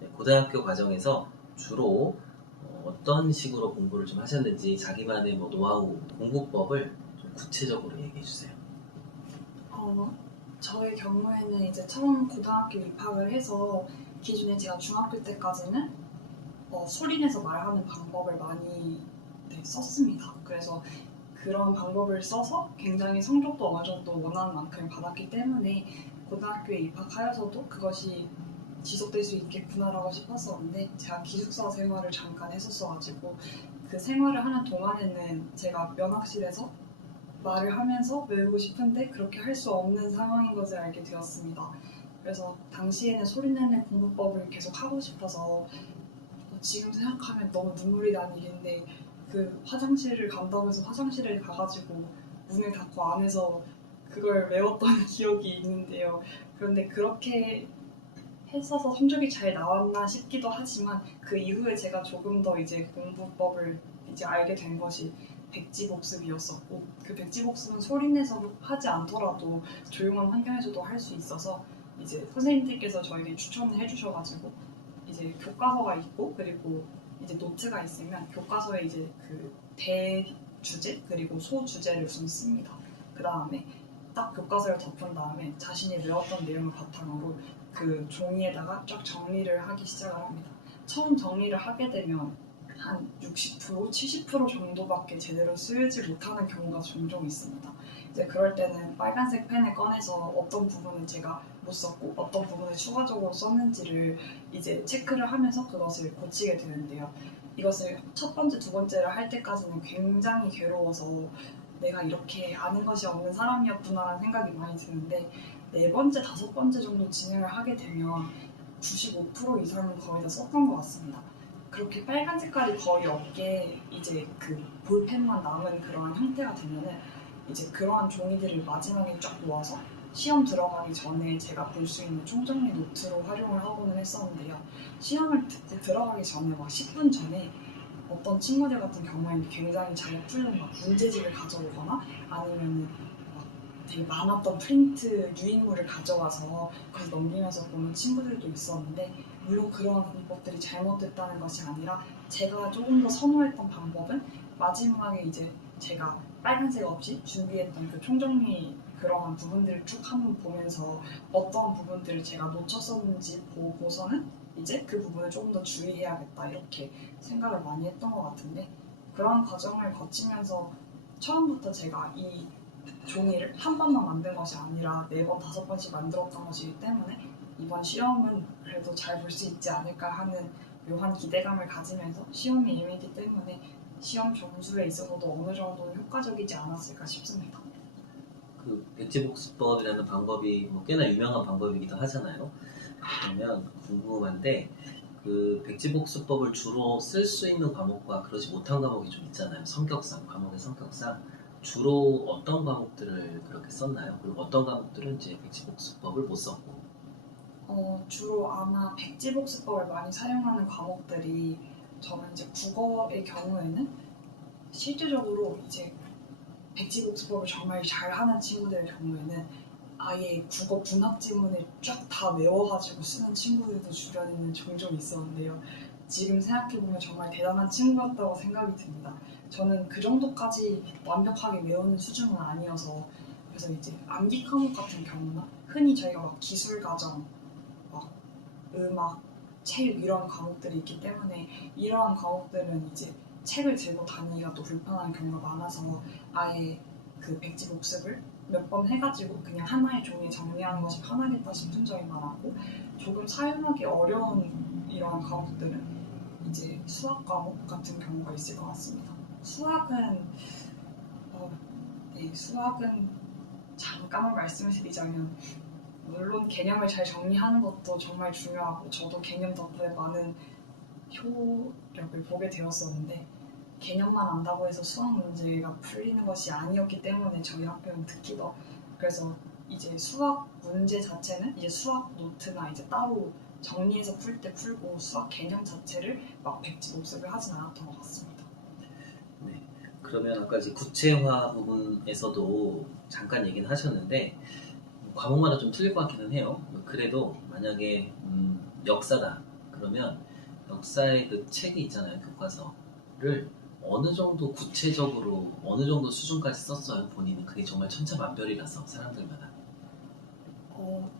네, 고등학교 과정에서 주로 어떤 식으로 공부를 좀 하셨는지 자기만의 뭐 노하우, 공부법을 좀 구체적으로 얘기해 주세요. 어, 저의 경우에는 이제 처음 고등학교 입학을 해서 기존에 제가 중학교 때까지는 소리내서 말하는 방법을 많이 썼습니다. 그래서 그런 방법을 써서 굉장히 성적도 어느 정도 원하는 만큼 받았기 때문에 고등학교에 입학하여서도 그것이 지속될 수 있겠구나라고 싶었었는데 제가 기숙사 생활을 잠깐 했었어가지고 그 생활을 하는 동안에는 제가 면학실에서 말을 하면서 외우고 싶은데 그렇게 할 수 없는 상황인 것을 알게 되었습니다. 그래서 당시에는 소리내는 공부법을 계속 하고 싶어서 지금 생각하면 너무 눈물이 나는 일인데 그 화장실을 간다고 해서 화장실에 가가지고 문을 닫고 안에서 그걸 외웠던 기억이 있는데요. 그런데 그렇게 했어서 성적이 잘 나왔나 싶기도 하지만 그 이후에 제가 조금 더 이제 공부법을 이제 알게 된 것이 백지복습이었었고 그 백지복습은 소리내서 하지 않더라도 조용한 환경에서도 할 수 있어서 이제 선생님들께서 저에게 추천을 해주셔가지고 이제 교과서가 있고 그리고 이제 노트가 있으면 교과서에 이제 그 대주제 그리고 소주제를 우선 씁니다. 그 다음에 딱 교과서를 덮은 다음에 자신이 외웠던 내용을 바탕으로 그 종이에다가 쫙 정리를 하기 시작을 합니다. 처음 정리를 하게 되면 한 60%, 70% 정도밖에 제대로 쓰지 못하는 경우가 종종 있습니다. 이제 그럴 때는 빨간색 펜을 꺼내서 어떤 부분을 제가 못 썼고 어떤 부분을 추가적으로 썼는지를 이제 체크를 하면서 그것을 고치게 되는데요. 이것을 첫 번째, 두 번째를 할 때까지는 굉장히 괴로워서 내가 이렇게 아는 것이 없는 사람이었구나라는 생각이 많이 드는데 네 번째, 다섯 번째 정도 진행을 하게 되면 95% 이상은 거의 다 썼던 것 같습니다. 그렇게 빨간 색깔이 거의 없게 이제 그 볼펜만 남은 그러한 형태가 되면은 이제 그러한 종이들을 마지막에 쫙 모아서 시험 들어가기 전에 제가 볼 수 있는 총정리 노트로 활용을 하고는 했었는데요. 시험을 듣고 들어가기 전에 막 10분 전에 어떤 친구들 같은 경우에는 굉장히 잘 풀는 막 문제집을 가져오거나 아니면은 막 되게 많았던 프린트 유인물을 가져와서 그걸 넘기면서 보는 친구들도 있었는데 물론 그러한 공법들이 잘못됐다는 것이 아니라 제가 조금 더 선호했던 방법은 마지막에 이제 제가 빨간색 없이 준비했던 그 총정리 그러한 부분들을 쭉 한번 보면서 어떤 부분들을 제가 놓쳤었는지 보고서는 이제 그 부분을 조금 더 주의해야겠다 이렇게 생각을 많이 했던 것 같은데 그런 과정을 거치면서 처음부터 제가 이 종이를 한 번만 만든 것이 아니라 네 번, 다섯 번씩 만들었던 것이기 때문에 이번 시험은 그래도 잘 볼 수 있지 않을까 하는 묘한 기대감을 가지면서 시험에 임했기 때문에 시험 점수에 있어서도 어느 정도는 효과적이지 않았을까 싶습니다. 그 백지복습법이라는 방법이 뭐 꽤나 유명한 방법이기도 하잖아요. 그러면 궁금한데 그 백지복습법을 주로 쓸 수 있는 과목과 그러지 못한 과목이 좀 있잖아요. 성격상, 과목의 성격상 주로 어떤 과목들을 그렇게 썼나요? 그리고 어떤 과목들은 이제 백지복습법을 못 썼고. 주로 아마 백지복습법을 많이 사용하는 과목들이 저는 이제 국어의 경우에는 실질적으로 이제 백지복습법을 정말 잘하는 친구들의 경우에는 아예 국어 문학 지문을 쫙 다 외워가지고 쓰는 친구들도 주변에는 종종 있었는데요. 지금 생각해보면 정말 대단한 친구였다고 생각이 듭니다. 저는 그 정도까지 완벽하게 외우는 수준은 아니어서 그래서 이제 암기科目같은 경우나 흔히 저희가 막 기술과정, 막 음악, 체육 이런 과목들이 있기 때문에 이러한 과목들은 이제 책을 들고 다니기가 또 불편한 경우가 많아서 아예 그 백지복습을 몇 번 해가지고 그냥 하나의 종이에 정리하는 것이 편하겠다 싶은 점이 많았고 조금 사용하기 어려운 이러한 과목들은 이제 수학 과목 같은 경우가 있을 것 같습니다. 수학은 수학은 잠깐만 말씀을 드리자면 물론 개념을 잘 정리하는 것도 정말 중요하고 저도 개념 덕분에 많은 효력을 보게 되었었는데 개념만 안다고 해서 수학 문제가 풀리는 것이 아니었기 때문에 저희 학교는 특히 더 그래서 이제 수학 문제 자체는 이제 수학 노트나 이제 따로 정리해서 풀 때 풀고 수학 개념 자체를 막 백지복습을 하진 않았던 것 같습니다. 네. 그러면 아까 이제 구체화 부분에서도 잠깐 얘기는 하셨는데 과목마다 좀 틀릴 것 같기는 해요. 그래도 만약에 역사다 그러면 역사의 그 책이 있잖아요, 교과서를 어느 정도 구체적으로 어느 정도 수준까지 썼어요, 본인은. 그게 정말 천차만별이라서 사람들마다.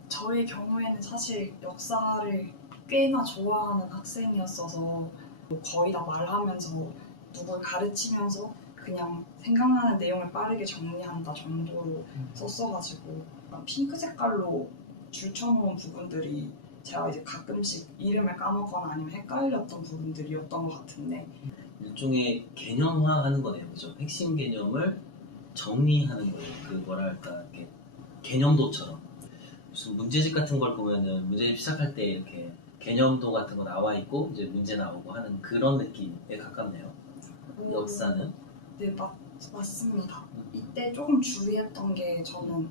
저의 경우에는 사실 역사를 꽤나 좋아하는 학생이었어서 거의 다 말하면서 누굴 가르치면서 그냥 생각나는 내용을 빠르게 정리한다 정도로 썼어가지고 핑크 색깔로 줄쳐놓은 부분들이 제가 이제 가끔씩 이름을 까먹거나 아니면 헷갈렸던 부분들이었던 것 같은데 일종의 개념화하는 거네요, 그죠? 핵심 개념을 정리하는 거예요. 그 뭐랄까 이렇게 개념도처럼. 무슨 문제집 같은 걸 보면은 문제집 시작할 때 이렇게 개념도 같은 거 나와 있고 이제 문제 나오고 하는 그런 느낌에 가깝네요. 역사는. 네, 맞습니다. 이때 조금 주의했던 게 저는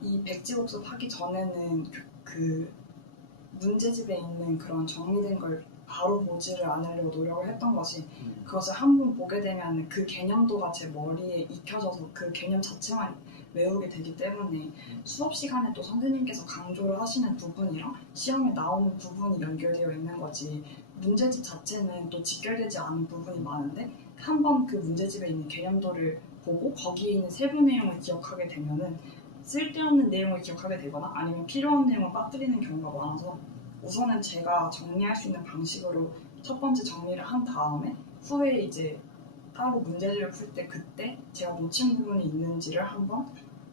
이 백지복습 하기 전에는 그 문제집에 있는 그런 정리된 걸 바로 보지를 않으려고 노력을 했던 것이 그것을 한 번 보게 되면 그 개념도가 제 머리에 익혀져서 그 개념 자체만 외우게 되기 때문에 수업 시간에 또 선생님께서 강조를 하시는 부분이랑 시험에 나오는 부분이 연결되어 있는 거지 문제집 자체는 또 직결되지 않은 부분이 많은데 한 번 그 문제집에 있는 개념도를 보고 거기에 있는 세부 내용을 기억하게 되면은 쓸데없는 내용을 기억하게 되거나 아니면 필요한 내용을 빠뜨리는 경우가 많아서 우선은 제가 정리할 수 있는 방식으로 첫 번째 정리를 한 다음에 후에 이제 따로 문제집을 풀 때 그때 제가 놓친 부분이 있는지를 한번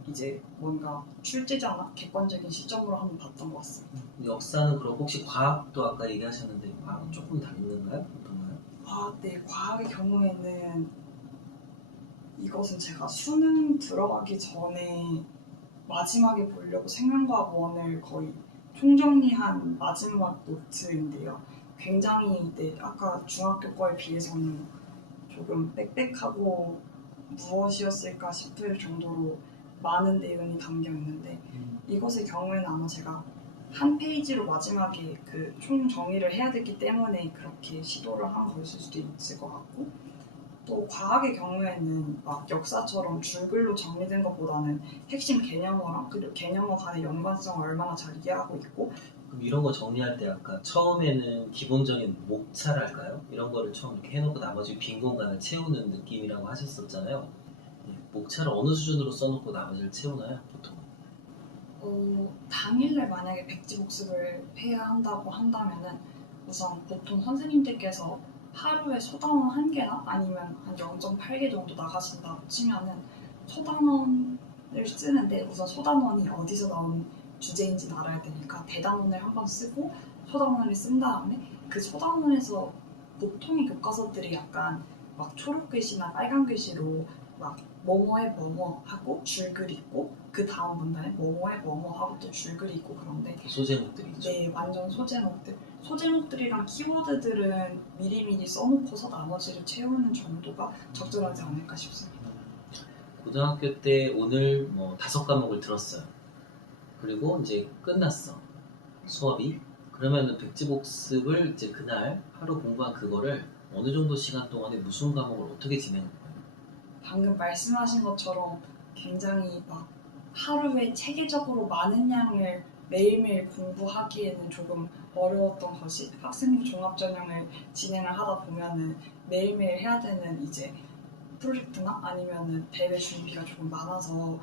이제 뭔가 출제자나 객관적인 시점으로 한번 봤던 것 같습니다. 역사는 그렇고 혹시 과학도 아까 얘기하셨는데 과학은 조금 다른가요? 어떤가요? 네. 과학의 경우에는 이것은 제가 수능 들어가기 전에 마지막에 보려고 생명과학 1을 거의 총정리한 마지막 노트인데요. 굉장히 아까 중학교 거에 비해서는 조금 빽빽하고 무엇이었을까 싶을 정도로 많은 내용이 담겨 있는데 이것의 경우에는 아마 제가 한 페이지로 마지막에 그 총 정리를 해야 됐기 때문에 그렇게 시도를 한 것일 수도 있을 것 같고 또 과학의 경우에는 막 역사처럼 줄글로 정리된 것보다는 핵심 개념어랑 그리고 개념어 간의 연관성을 얼마나 잘 이해하고 있고 그럼 이런 거 정리할 때 아까 처음에는 기본적인 목차랄까요? 이런 거를 처음 이렇게 해놓고 나머지 빈 공간을 채우는 느낌이라고 하셨었잖아요. 목차를 어느 수준으로 써놓고 나머지를 채우나요, 보통? 당일날 만약에 백지복습을 해야 한다고 한다면은 우선 보통 선생님들께서 하루에 소단원 1개나 아니면 한 0.8개 정도 나가신다고 치면은 소단원을 쓰는데 우선 소단원이 어디서 나온 주제인지는 알아야 되니까 대단원을 한번 쓰고 소단원을 쓴 다음에 그 소단원에서 보통의 교과서들이 약간 막 초록글씨나 빨간 글씨로 막 뭐뭐에 뭐뭐 하고 줄글 있고 그 다음 문단에 뭐뭐에 뭐뭐 하고 또 줄글이 있고 그런데 소제목들이죠. 네, 완전 소제목들이랑 키워드들은 미리미리 써놓고서 나머지를 채우는 정도가 적절하지 않을까 싶습니다. 고등학교 때 오늘 뭐 5과목을 들었어요. 그리고 이제 끝났어, 수업이. 그러면은 백지복습을 이제 그날 하루 공부한 그거를 어느 정도 시간 동안에 무슨 과목을 어떻게 진행한 거예요? 방금 말씀하신 것처럼 굉장히 막 하루에 체계적으로 많은 양을 매일매일 공부하기에는 조금 어려웠던 것이 학생부 종합전형을 진행을 하다 보면은 매일매일 해야 되는 이제 프로젝트나 아니면은 대회 준비가 조금 많아서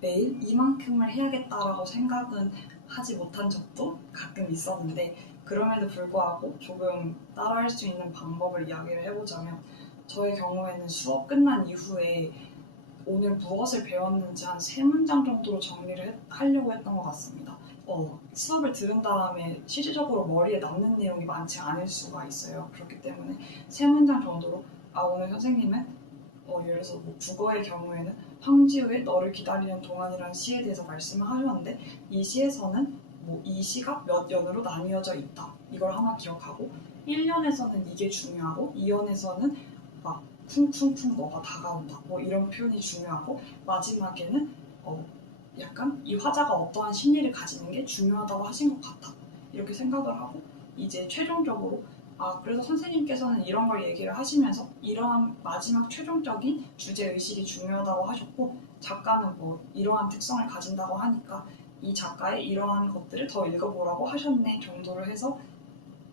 매일 이만큼을 해야겠다라고 생각은 하지 못한 적도 가끔 있었는데 그럼에도 불구하고 조금 따라할 수 있는 방법을 이야기를 해보자면 저의 경우에는 수업 끝난 이후에 오늘 무엇을 배웠는지 한 3문장 정도로 정리를 하려고 했던 것 같습니다. 수업을 들은 다음에 실질적으로 머리에 남는 내용이 많지 않을 수가 있어요. 그렇기 때문에 3문장 정도로 오늘 선생님은 예를 들어서 뭐 국어의 경우에는 황지우의 너를 기다리는 동안이라는 시에 대해서 말씀을 하셨는데 이 시에서는 뭐 이 시가 몇 연으로 나뉘어져 있다. 이걸 하나 기억하고 1년에서는 이게 중요하고 2년에서는 막 쿵쿵쿵 너가 다가온다. 뭐 이런 표현이 중요하고 마지막에는 약간 이 화자가 어떠한 심리를 가지는 게 중요하다고 하신 것 같아. 이렇게 생각을 하고 이제 최종적으로 그래서 선생님께서는 이런 걸 얘기를 하시면서 이러한 마지막 최종적인 주제의식이 중요하다고 하셨고 작가는 뭐 이러한 특성을 가진다고 하니까 이 작가의 이러한 것들을 더 읽어보라고 하셨네 정도를 해서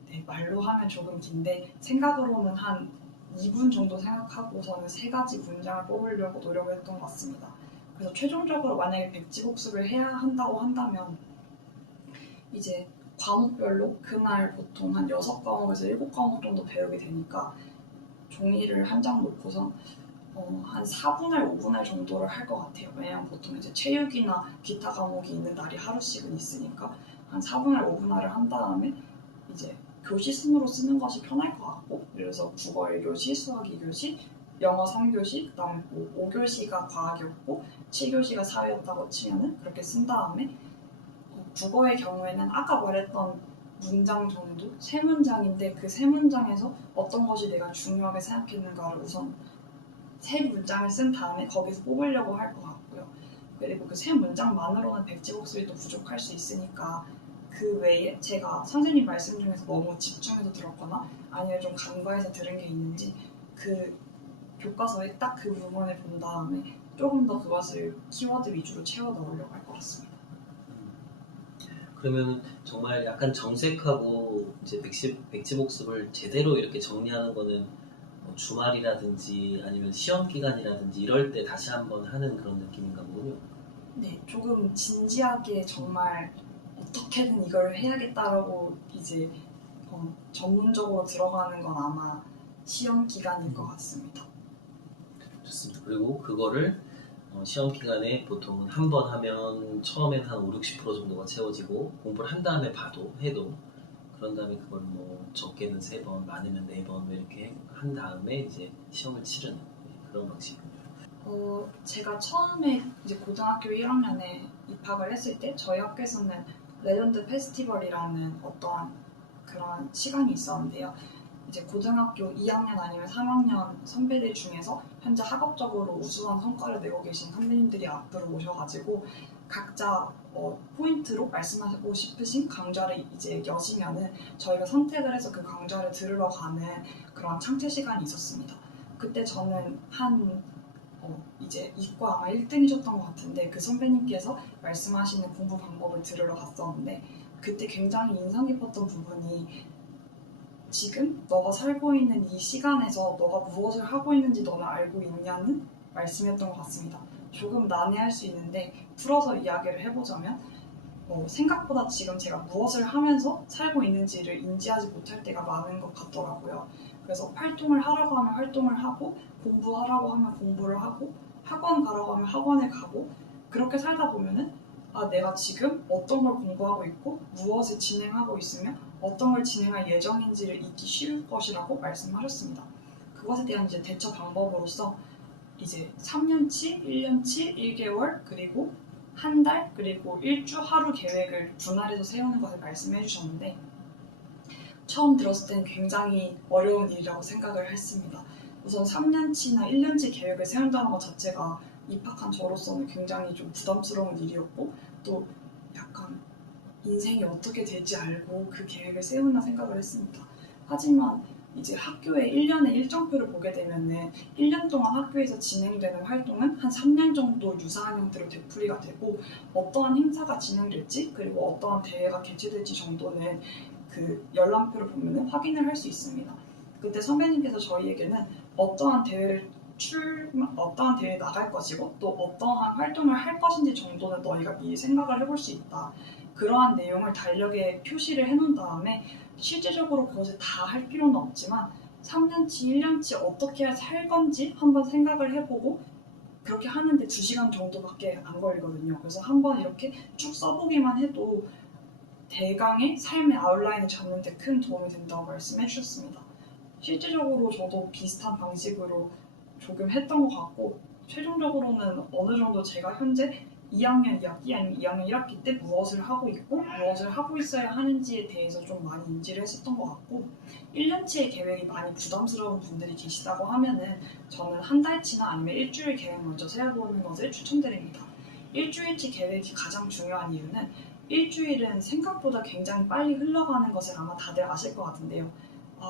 네, 말로 하면 조금 긴데 생각으로는 한 2분 정도 생각하고서는 3가지 문장을 뽑으려고 노력을 했던 것 같습니다. 그래서 최종적으로 만약에 백지복습을 해야 한다고 한다면 이제 과목별로 그날 보통 한 6과목에서 7과목 정도 배우게 되니까 종이를 한 장 놓고서 한 4분할, 5분할 정도를 할 것 같아요. 왜냐면 보통 이제 체육이나 기타 과목이 있는 날이 하루씩은 있으니까 한 4분할, 5분할을 한 다음에 이제 교시 순으로 쓰는 것이 편할 것 같고 그래서 국어 1교시, 수학 2교시, 영어 3교시, 그 다음에 뭐 5교시가 과학이었고 7교시가 사회였다고 치면은 그렇게 쓴 다음에 국어의 경우에는 아까 말했던 문장 정도? 3문장인데 그 3문장에서 어떤 것이 내가 중요하게 생각했는가를 우선 3문장을 쓴 다음에 거기서 뽑으려고 할 것 같고요. 그리고 그 3문장만으로는 백지복습이 또 부족할 수 있으니까 그 외에 제가 선생님 말씀 중에서 너무 집중해서 들었거나 아니면 좀 간과해서 들은 게 있는지 그 교과서에 딱 그 부분을 본 다음에 조금 더 그것을 키워드 위주로 채워 넣으려고 할 것 같습니다. 그러면 정말 약간 정색하고 이제 백지복습을 제대로 이렇게 정리하는 거는 뭐 주말이라든지 아니면 시험 기간이라든지 이럴 때 다시 한번 하는 그런 느낌인가 보군요. 네, 조금 진지하게 정말 어떻게든 이걸 해야겠다라고 이제 전문적으로 들어가는 건 아마 시험 기간일 것 같습니다. 좋습니다. 그리고 그거를 시험 기간에 보통은 한 번 하면 처음엔 한 5, 60% 정도가 채워지고 공부를 한 다음에 해도 그런 다음에 그걸 뭐 적게는 3번, 많으면 4번 이렇게 한 다음에 이제 시험을 치르는 그런 방식이군요. 제가 처음에 이제 고등학교 1학년에 입학을 했을 때 저희 학교에서는 레전드 페스티벌이라는 어떠한 그런 시간이 있었는데요. 이제 고등학교 2학년 아니면 3학년 선배들 중에서 현재 학업적으로 우수한 성과를 내고 계신 선배님들이 앞으로 오셔가지고 각자 포인트로 말씀하고 싶으신 강좌를 이제 여시면은 저희가 선택을 해서 그 강좌를 들으러 가는 그런 창퇴 시간이 있었습니다. 그때 저는 이제 이과 아마 1등이셨던 것 같은데 그 선배님께서 말씀하시는 공부 방법을 들으러 갔었는데 그때 굉장히 인상 깊었던 부분이 지금 너가 살고 있는 이 시간에서 너가 무엇을 하고 있는지 너는 알고 있냐는 말씀이었던 것 같습니다. 조금 난해할 수 있는데 풀어서 이야기를 해보자면 생각보다 지금 제가 무엇을 하면서 살고 있는지를 인지하지 못할 때가 많은 것 같더라고요. 그래서 활동을 하라고 하면 활동을 하고 공부하라고 하면 공부를 하고 학원 가라고 하면 학원을 가고 그렇게 살다 보면은 내가 지금 어떤 걸 공부하고 있고 무엇을 진행하고 있으며 어떤 걸 진행할 예정인지를 잊기 쉬울 것이라고 말씀하셨습니다. 그것에 대한 이제 대처 방법으로서 이제 3년치, 1년치, 1개월, 그리고 한 달, 그리고 일주 하루 계획을 분할해서 세우는 것을 말씀해 주셨는데 처음 들었을 때는 굉장히 어려운 일이라고 생각을 했습니다. 우선 3년치나 1년치 계획을 세운다는 것 자체가 입학한 저로서는 굉장히 좀 부담스러운 일이었고 또 약간 인생이 어떻게 될지 알고 그 계획을 세우나 생각을 했습니다. 하지만 이제 학교의 1년의 일정표를 보게 되면은 1년 동안 학교에서 진행되는 활동은 한 3년 정도 유사한 형태로 되풀이가 되고 어떠한 행사가 진행될지 그리고 어떠한 대회가 개최될지 정도는 그 열람표를 보면은 확인을 할 수 있습니다. 그때 선배님께서 저희에게는 어떠한 대회에 나갈 것이고 또 어떠한 활동을 할 것인지 정도는 너희가 미리 생각을 해볼 수 있다. 그러한 내용을 달력에 표시를 해놓은 다음에 실제적으로 그것을 다 할 필요는 없지만 3년치, 1년치 어떻게 살 건지 한번 생각을 해보고 그렇게 하는데 2시간 정도밖에 안 걸리거든요. 그래서 한번 이렇게 쭉 써보기만 해도 대강의 삶의 아웃라인을 잡는 데 큰 도움이 된다고 말씀해 주셨습니다. 실제적으로 저도 비슷한 방식으로 조금 했던 것 같고 최종적으로는 어느 정도 제가 현재 2학년 2학기 아니면 2학년 1학기 때 무엇을 하고 있고 무엇을 하고 있어야 하는지에 대해서 좀 많이 인지를 했었던 것 같고 1년치의 계획이 많이 부담스러운 분들이 계시다고 하면은 저는 한 달치나 아니면 일주일 계획 먼저 세워보는 것을 추천드립니다. 일주일치 계획이 가장 중요한 이유는 일주일은 생각보다 굉장히 빨리 흘러가는 것을 아마 다들 아실 것 같은데요.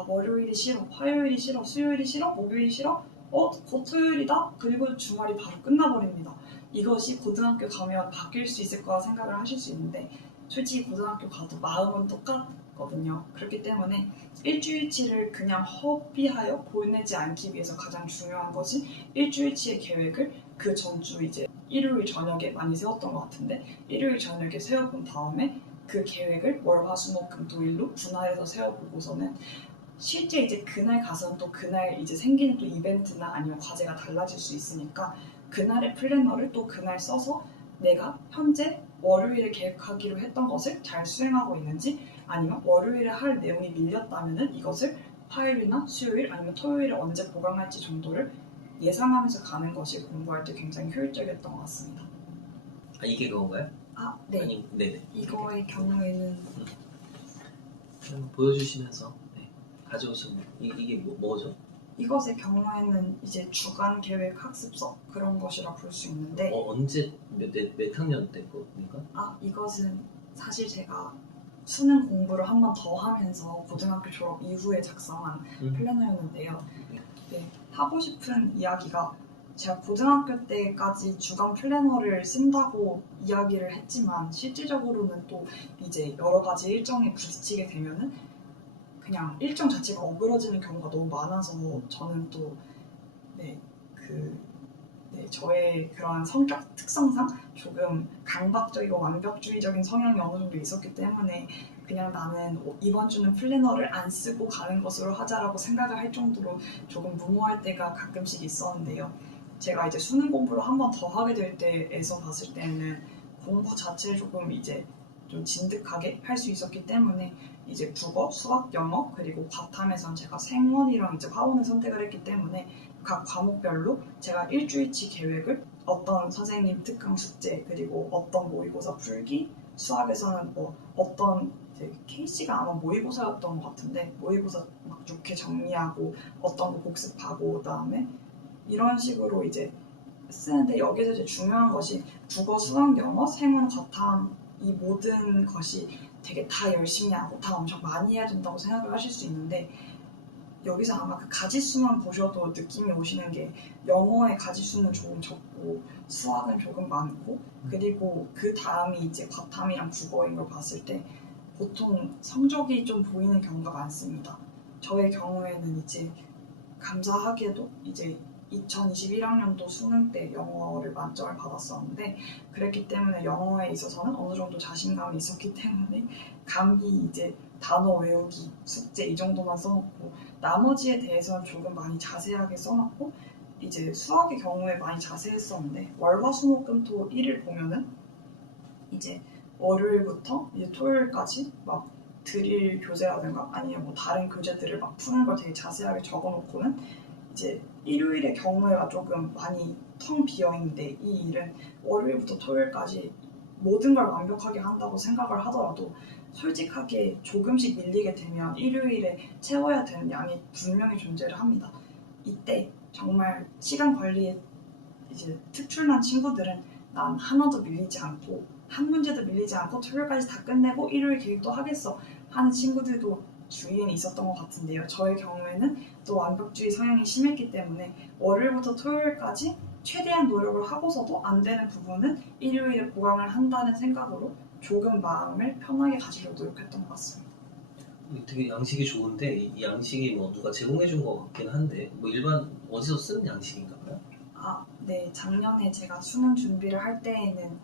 월요일이 싫어, 화요일이 싫어, 수요일이 싫어, 목요일이 싫어, 곧 토요일이다? 그리고 주말이 바로 끝나버립니다. 이것이 고등학교 가면 바뀔 수 있을 거라 생각을 하실 수 있는데 솔직히 고등학교 가도 마음은 똑같거든요. 그렇기 때문에 일주일치를 그냥 허비하여 보내지 않기 위해서 가장 중요한 것이 일주일치의 계획을 그 전주 이제 일요일 저녁에 많이 세웠던 것 같은데 일요일 저녁에 세워본 다음에 그 계획을 월, 화, 수, 목, 금, 토일로 분할해서 세워보고서는 실제 이제 그날 가서는 또 그날 이제 생기는 또 이벤트나 아니면 과제가 달라질 수 있으니까 그날의 플래너를 또 그날 써서 내가 현재 월요일에 계획하기로 했던 것을 잘 수행하고 있는지 아니면 월요일에 할 내용이 밀렸다면 이것을 화요일이나 수요일 아니면 토요일에 언제 보강할지 정도를 예상하면서 가는 것이 공부할 때 굉장히 효율적이었던 것 같습니다. 아, 이게 그건가요? 아, 네. 아니, 네네. 이거의 경우에는 한번 보여주시면서 가져오신 이게 뭐죠? 이것의 경우에는 이제 주간 계획 학습서 그런 것이라 볼 수 있는데 언제 몇 학년 때 겁니까? 이것은 사실 제가 수능 공부를 한 번 더 하면서 고등학교 졸업 이후에 작성한 플래너였는데요. 네, 하고 싶은 이야기가 제가 고등학교 때까지 주간 플래너를 쓴다고 이야기를 했지만 실질적으로는 또 이제 여러 가지 일정에 부딪히게 되면은 그냥 일정 자체가 어그러지는 경우가 너무 많아서 저는 또 저의 그런 성격 특성상 조금 강박적이고 완벽주의적인 성향이 어느 정도 있었기 때문에 그냥 나는 이번 주는 플래너를 안 쓰고 가는 것으로 하자라고 생각을 할 정도로 조금 무모할 때가 가끔씩 있었는데요. 제가 이제 수능 공부를 한 번 더 하게 될 때에서 봤을 때는 공부 자체를 조금 이제 좀 진득하게 할 수 있었기 때문에 이제 국어, 수학, 영어 그리고 과탐에선 제가 생원이랑 이제 화원을 선택을 했기 때문에 각 과목별로 제가 일주일치 계획을 어떤 선생님 특강 숙제 그리고 어떤 모의고사 풀기 수학에서는 뭐 어떤 이제 케이스가 아마 모의고사였던 것 같은데 모의고사 막 6회 정리하고 어떤 거 복습하고 그다음에 이런 식으로 이제 쓰는데 여기서 이제 중요한 것이 국어, 수학, 영어, 생원, 과탐 이 모든 것이 되게 다 열심히 하고 다 엄청 많이 해야 된다고 생각을 하실 수 있는데 여기서 아마 그 가지수만 보셔도 느낌이 오시는 게 영어의 가지수는 조금 적고 수학은 조금 많고 그리고 그 다음이 이제 과탐이랑 국어인 걸 봤을 때 보통 성적이 좀 보이는 경우가 많습니다. 저의 경우에는 이제 감사하게도 이제 2021학년도 수능 때 영어를 만점을 받았었는데 그랬기 때문에 영어에 있어서는 어느 정도 자신감이 있었기 때문에 감히 이제 단어 외우기, 숙제 이 정도만 써놓고 나머지에 대해서는 조금 많이 자세하게 써놨고 이제 수학의 경우에 많이 자세했었는데 월화수목금토 1일 보면은 이제 월요일부터 이제 토요일까지 막 드릴 교재라든가 아니면 뭐 다른 교재들을 막 푸는 걸 되게 자세하게 적어놓고는 이제 일요일의 경우에가 조금 많이 텅 비어있는데 이 일은 월요일부터 토요일까지 모든 걸 완벽하게 한다고 생각을 하더라도 솔직하게 조금씩 밀리게 되면 일요일에 채워야 되는 양이 분명히 존재를 합니다. 이때 정말 시간 관리에 이제 특출난 친구들은 난 하나도 밀리지 않고 한 문제도 밀리지 않고 토요일까지 다 끝내고 일요일 계획도 하겠어 하는 친구들도 주위에는 있었던 것 같은데요. 저의 경우에는 또 완벽주의 성향이 심했기 때문에 월요일부터 토요일까지 최대한 노력을 하고서도 안 되는 부분은 일요일에 보강을 한다는 생각으로 조금 마음을 편하게 가지려고 노력했던 것 같습니다. 되게 양식이 좋은데 이 양식이 뭐 누가 제공해 준 것 같긴 한데 뭐 일반 어디서 쓴 양식인가 봐요? 네. 작년에 제가 수능 준비를 할 때에는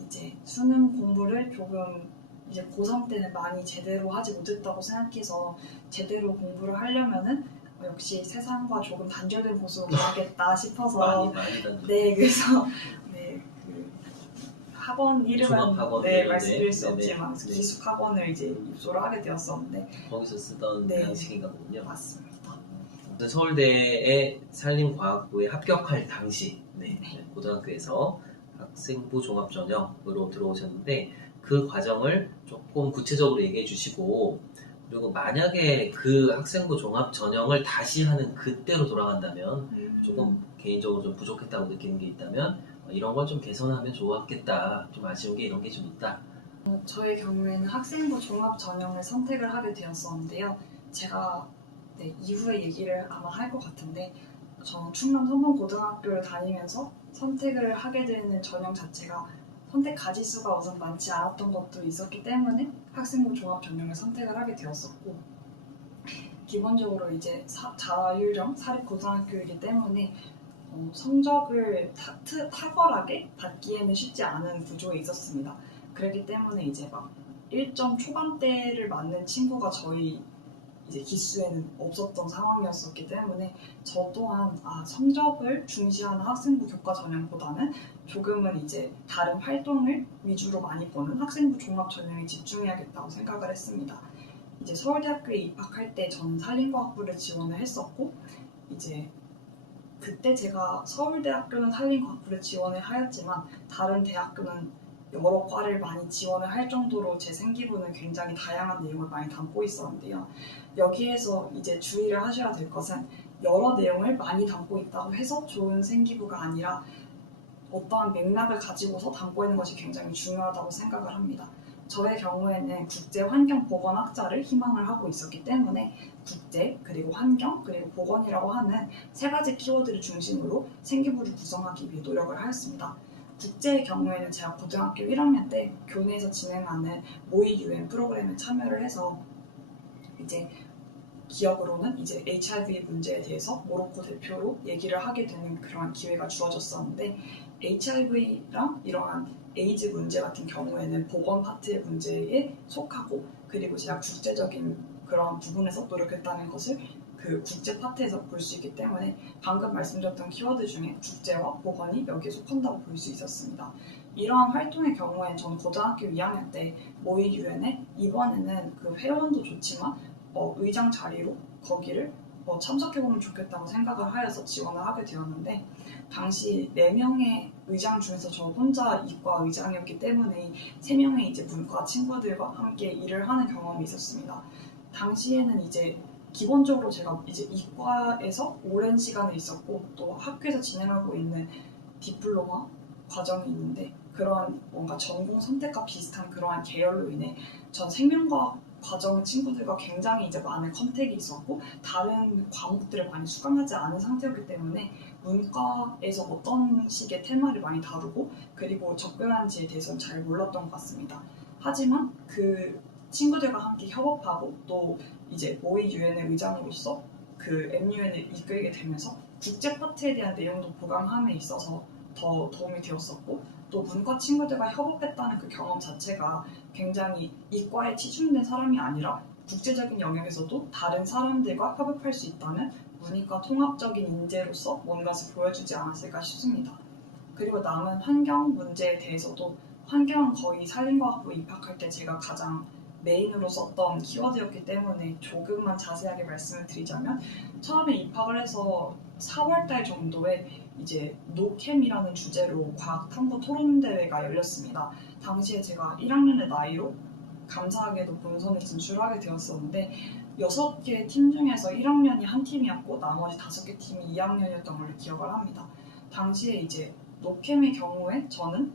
이제 수능 공부를 조금 이제 고3 때는 많이 제대로 하지 못했다고 생각해서 제대로 공부를 하려면은 역시 세상과 조금 단절된 곳으로 가야겠다 싶어서 많이 단절. 네, 그래서 그 학원 이름은 종합학원 말씀드릴 수 없지만 기숙학원을 이제 입소를 하게 되었었는데 거기서 쓰던 양식인가 보군요. 맞습니다. 서울대의 산림과학부에 합격할 당시 고등학교에서 학생부 종합전형으로 들어오셨는데 그 과정을 조금 구체적으로 얘기해 주시고 그리고 만약에 그 학생부 종합전형을 다시 하는 그때로 돌아간다면 조금 개인적으로 좀 부족했다고 느끼는 게 있다면 이런 걸 좀 개선하면 좋았겠다 좀 아쉬운 게 이런 게 좀 있다. 저의 경우에는 학생부 종합전형을 선택을 하게 되었었는데요. 제가 이후에 얘기를 아마 할 것 같은데 저는 충남 성범고등학교를 다니면서 선택을 하게 되는 전형 자체가 선택 가지수가 우선 많지 않았던 것도 있었기 때문에 학생부 종합 전형을 선택을 하게 되었었고, 기본적으로 이제 자율형 사립고등학교이기 때문에 성적을 탁월하게 받기에는 쉽지 않은 구조에 있었습니다. 그렇기 때문에 이제 막 1점 초반대를 맞는 친구가 저희 이제 기수에는 없었던 상황이었었기 때문에 저 또한 성적을 중시하는 학생부 교과 전형보다는 조금은 이제 다른 활동을 위주로 많이 보는 학생부 종합 전형에 집중해야겠다고 생각을 했습니다. 이제 서울대학교에 입학할 때 저는 산림과학부를 지원을 했었고, 이제 그때 제가 서울대학교는 산림과학부를 지원을 하였지만 다른 대학교는 여러 과를 많이 지원을 할 정도로 제 생기부는 굉장히 다양한 내용을 많이 담고 있었는데요. 여기에서 이제 주의를 하셔야 될 것은 여러 내용을 많이 담고 있다고 해서 좋은 생기부가 아니라 어떠한 맥락을 가지고서 담고 있는 것이 굉장히 중요하다고 생각을 합니다. 저의 경우에는 국제환경보건학자를 희망을 하고 있었기 때문에 국제, 그리고 환경, 그리고 보건이라고 하는 세 가지 키워드를 중심으로 생기부를 구성하기 위해 노력을 하였습니다. 국제의 경우에는 제가 고등학교 1학년 때 교내에서 진행하는 모의 유엔 프로그램에 참여를 해서 이제 기억으로는 이제 HIV 문제에 대해서 모로코 대표로 얘기를 하게 되는 그런 기회가 주어졌었는데, HIV랑 이러한 에이즈 문제 같은 경우에는 보건 파트의 문제에 속하고, 그리고 제가 국제적인 그런 부분에서 노력했다는 것을 그 국제 파트에서 볼 수 있기 때문에 방금 말씀드렸던 키워드 중에 국제와 보건이 여기에 속한다고 볼 수 있었습니다. 이러한 활동의 경우에 저는 고등학교 2학년 때 모의 유엔에 이번에는 그 회원도 좋지만 의장 자리로 거기를 참석해보면 좋겠다고 생각을 하여서 지원을 하게 되었는데, 당시 4명의 의장 중에서 저 혼자 이과 의장이었기 때문에 3명의 이제 문과 친구들과 함께 일을 하는 경험이 있었습니다. 당시에는 이제 기본적으로 제가 이제 이과에서 오랜 시간을 있었고, 또 학교에서 진행하고 있는 디플로마 과정이 있는데, 그러한 뭔가 전공 선택과 비슷한 그러한 계열로 인해 전 생명과학 과정 친구들과 굉장히 이제 많은 컨택이 있었고, 다른 과목들을 많이 수강하지 않은 상태였기 때문에 문과에서 어떤 식의 테마를 많이 다루고 그리고 접근하는지에 대해서는 잘 몰랐던 것 같습니다. 하지만 그 친구들과 함께 협업하고 또 이제 모의 유엔의 의장으로서 그 MUN을 이끌게 되면서 국제 파트에 대한 내용도 보강함에 있어서 더 도움이 되었었고, 또 문과 친구들과 협업했다는 그 경험 자체가 굉장히 이과에 치중된 사람이 아니라 국제적인 영역에서도 다른 사람들과 협업할 수 있다는 문이과 통합적인 인재로서 뭔가를 보여주지 않았을까 싶습니다. 그리고 남은 환경 문제에 대해서도 환경은 거의 산림과학부 입학할 때 제가 가장 메인으로 썼던 키워드였기 때문에 조금만 자세하게 말씀을 드리자면, 처음에 입학을 해서 4월달 정도에 이제 노캠이라는 주제로 과학탐구 토론대회가 열렸습니다. 당시에 제가 1학년의 나이로 감사하게도 본선에 진출하게 되었었는데, 6개 팀 중에서 1학년이 한 팀이었고 나머지 5개 팀이 2학년이었던 걸로 기억을 합니다. 당시에 이제 노캠의 경우에 저는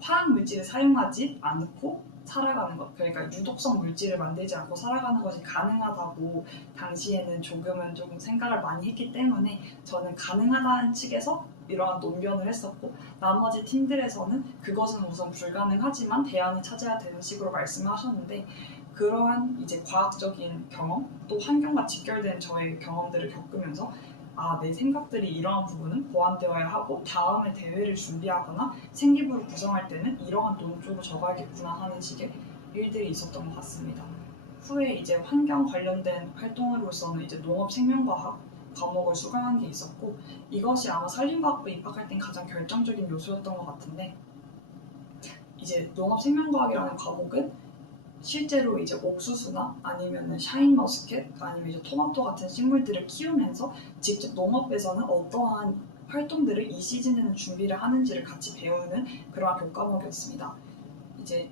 화학 물질을 사용하지 않고 살아가는 것, 그러니까 유독성 물질을 만들지 않고 살아가는 것이 가능하다고 당시에는 조금은 조금 생각을 많이 했기 때문에 저는 가능하다는 측에서 이러한 논변을 했었고, 나머지 팀들에서는 그것은 우선 불가능하지만 대안을 찾아야 되는 식으로 말씀을 하셨는데, 그러한 이제 과학적인 경험 또 환경과 직결된 저의 경험들을 겪으면서 내 생각들이 이러한 부분은 보완되어야 하고 다음에 대회를 준비하거나 생기부를 구성할 때는 이러한 논조로 적어야겠구나 하는 식의 일들이 있었던 것 같습니다. 후에 이제 환경 관련된 활동으로서는 이제 농업생명과학 과목을 수강한 게 있었고, 이것이 아마 산림과학부 입학할 땐 가장 결정적인 요소였던 것 같은데, 이제 농업생명과학이라는 과목은 실제로 이제 옥수수나 아니면은 샤인머스켓 아니면 이제 토마토 같은 식물들을 키우면서 직접 농업에서는 어떠한 활동들을 이 시즌에는 준비를 하는지를 같이 배우는 그러한 교과목이었습니다. 이제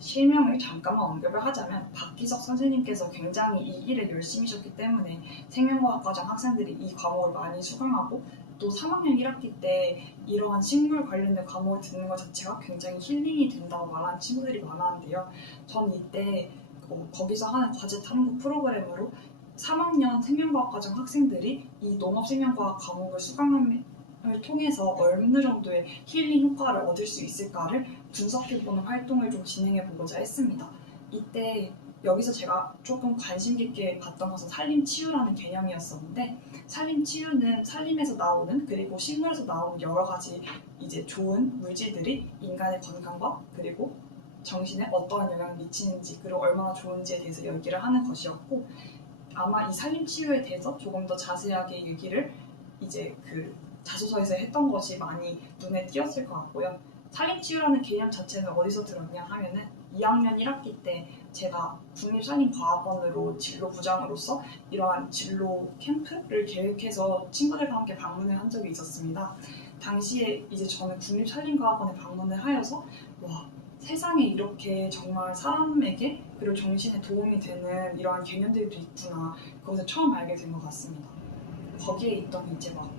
실명을 잠깐만 언급을 하자면 박기석 선생님께서 굉장히 이 일을 열심히 하셨기 때문에 생명과학과정 학생들이 이 과목을 많이 수강하고, 또 3학년 1학기 때 이러한 식물 관련된 과목을 듣는 것 자체가 굉장히 힐링이 된다고 말하는 친구들이 많았는데요. 전 이때 거기서 하는 과제 탐구 프로그램으로 3학년 생명과학과정 학생들이 이 농업생명과학 과목을 수강함에 통해서 어느 정도의 힐링 효과를 얻을 수 있을까를 분석해보는 활동을 좀 진행해보고자 했습니다. 이때 여기서 제가 조금 관심 깊게 봤던 것은 산림치유라는 개념이었었는데, 산림치유는 산림에서 나오는 그리고 식물에서 나오는 여러 가지 이제 좋은 물질들이 인간의 건강과 그리고 정신에 어떠한 영향을 미치는지 그리고 얼마나 좋은지에 대해서 얘기를 하는 것이었고, 아마 이 산림치유에 대해서 조금 더 자세하게 얘기를 이제 그 자소서에서 했던 것이 많이 눈에 띄었을 것 같고요. 산림치유라는 개념 자체는 어디서 들었냐 하면은 2학년 1학기 때 제가 국립산림과학원으로 진로 부장으로서 이러한 진로 캠프를 계획해서 친구들과 함께 방문을 한 적이 있었습니다. 당시에 이제 저는 국립산림과학원에 방문을 하여서 와, 세상에 이렇게 정말 사람에게 그리고 정신에 도움이 되는 이러한 개념들도 있구나, 그것을 처음 알게 된 것 같습니다. 거기에 있던 이제 막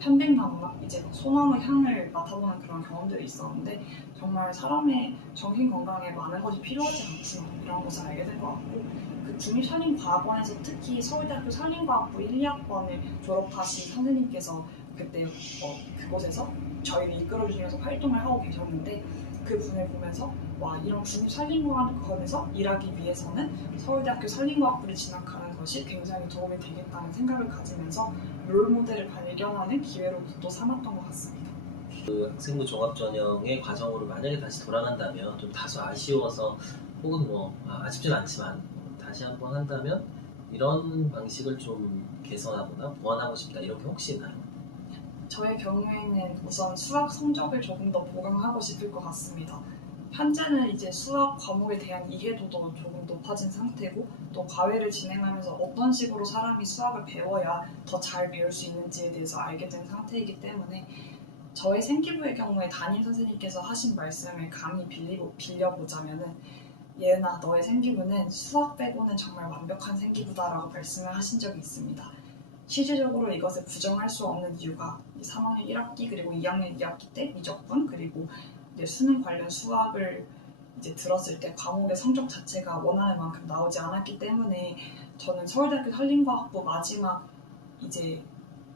편백나무나 이제 막 소나무 향을 맡아보는 그런 경험들이 있었는데, 정말 사람의 정신 건강에 많은 것이 필요하지 않구나, 이런 것을 알게 된 것 같고, 그 국립산림과학원에서 특히 서울대학교 산림과학부 1, 2학번을 졸업하신 선생님께서 그때 그곳에서 저희를 이끌어주시면서 활동을 하고 계셨는데, 그 분을 보면서 와, 이런 국립산림과학원에서 일하기 위해서는 서울대학교 산림과학부를 진학하는 것이 굉장히 도움이 되겠다는 생각을 가지면서 롤모델을 발견하는 기회로 또 삼았던 것 같습니다. 그 학생부 종합전형의 과정으로 만약에 다시 돌아간다면 좀 다소 아쉬워서 혹은 뭐 아쉽진 않지만 다시 한번 한다면 이런 방식을 좀 개선하거나 보완하고 싶다, 이런 게 혹시 있나요? 저의 경우에는 우선 수학 성적을 조금 더 보강하고 싶을 것 같습니다. 현재는 이제 수학 과목에 대한 이해도도 조금 높아진 상태고, 또 과외를 진행하면서 어떤 식으로 사람이 수학을 배워야 더 잘 배울 수 있는지에 대해서 알게 된 상태이기 때문에, 저의 생기부의 경우에 담임 선생님께서 하신 말씀을 감히 빌려보자면은, 예은아, 너의 생기부는 수학 빼고는 정말 완벽한 생기부다라고 말씀을 하신 적이 있습니다. 실질적으로 이것을 부정할 수 없는 이유가 3학년 1학기 그리고 2학년 2학기 때 미적분 그리고 이제 수능 관련 수학을 이제 들었을 때 과목의 성적 자체가 원하는 만큼 나오지 않았기 때문에, 저는 서울대학교 산림과학부 마지막 이제